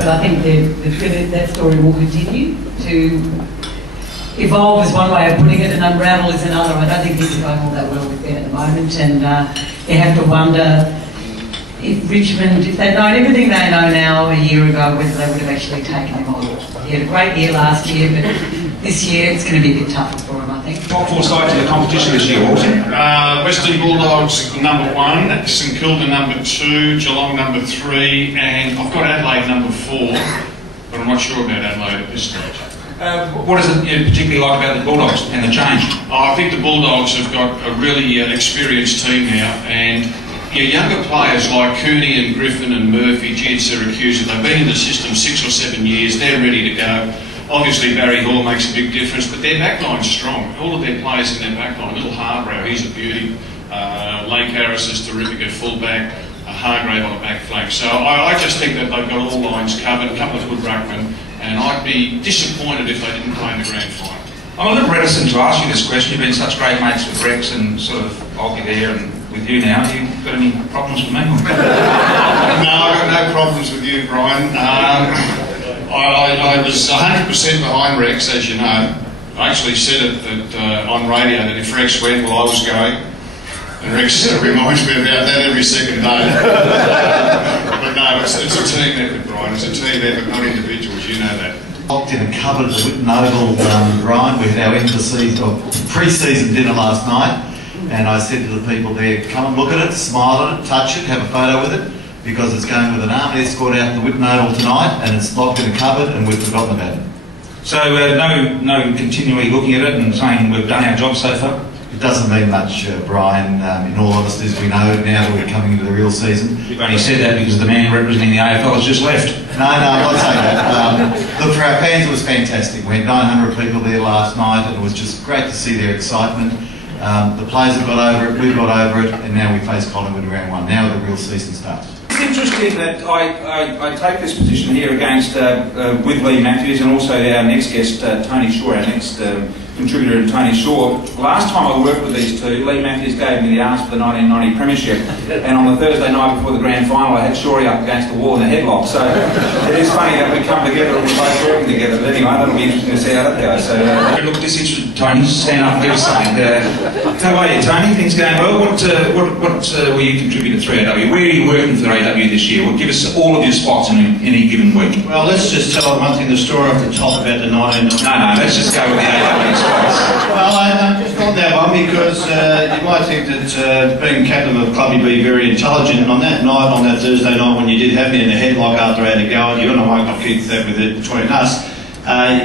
but I think that story will continue to evolve is one way of putting it and unravel is another. I don't think things are going all that well with Ben at the moment, and you have to wonder if Richmond, if they'd known everything they know now a year ago, whether they would have actually taken him on. He had a great year last year, but this year it's going to be a bit tougher for him, I think. Top four sides of the competition this year, Walter? Western Bulldogs number 1, St Kilda number 2, Geelong number 3, and I've got Adelaide number 4, but I'm not sure about Adelaide at this stage. What is it you particularly like about the Bulldogs and the change? I think the Bulldogs have got a really experienced team now, and younger players like Cooney and Griffin and Murphy, G and Syracuse, they've been in the system 6 or 7 years, they're ready to go. Obviously Barry Hall makes a big difference, but their backline's strong. All of their players in their backline, Little Harbrow, he's a beauty. Lake Harris is terrific at fullback, Hargrave on the back flank. So I just think that they've got all lines covered, a couple of good ruckmen, and I'd be disappointed if they didn't play in the grand final. I'm a little reticent to ask you this question. You've been such great mates with Rex and sort of I'll be there and with you now. Have you got any problems with me? No, I've got no problems with you, Brian. I was 100% behind Rex, as you know. I actually said it on radio that if Rex went, well, I was going. And Rex reminds me about that every second day. But no, it's a team effort, Brian. It's a team effort, not individuals. You know that. Locked in a cupboard at the Whitten Oval, Ryan. We had our end of season, or pre-season dinner last night, and I said to the people there, come and look at it, smile at it, touch it, have a photo with it, because it's going with an armed escort out to the Whitten Oval tonight, and it's locked in a cupboard, and we've forgotten about it. So no continually looking at it and saying we've done our job so far? It doesn't mean much, Brian, in all honesty, as we know now that we're coming into the real season. You've only said that because the man representing the AFL has just left. No, I'm not saying that. Look, for our fans it was fantastic. We had 900 people there last night, and it was just great to see their excitement. The players have got over it, we've got over it, and now we face Collingwood in round 1. Now the real season starts. It's interesting that I take this position here against with Lee Matthews and also our next guest, Tony Shaw, our next contributor, Tony Shaw. Last time I worked with these two, Lee Matthews gave me the arse for the 1990 Premiership, and on the Thursday night before the grand final I had Shawry up against the wall in a headlock, so it is funny that we come together and we're both working together, but anyway, that'll be interesting to see how that goes. So, look disinterested, Tony, stand up and give us something. How are you, Tony? Things going well? What will you contribute to 3AW? Where are you working for 3AW this year? Well, give us all of your spots in any given week. Well, let's just tell one thing, the story off the top about the 1990. No, let's just go with the AW spots. Well, I just thought that one because you might think that being captain of a club you'd be very intelligent, and on that night, on that Thursday night when you did have me in a headlock after I had to go, and you're going to wake up keep that with it between us,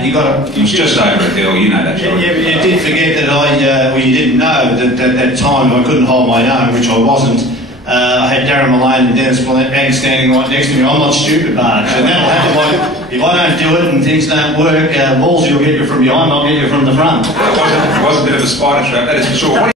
you got to... It was just over a deal, you know that. Yeah, but you did forget that well, you didn't know that at that time I couldn't hold my own, which I wasn't. I had Darren Mullane and Dennis Blank standing right next to me. I'm not stupid, Mark. So that'll happen. Like, if I don't do it and things don't work, Wolsey will get you from behind, I'll get you from the front. It was a bit of a spider trap, that is for sure.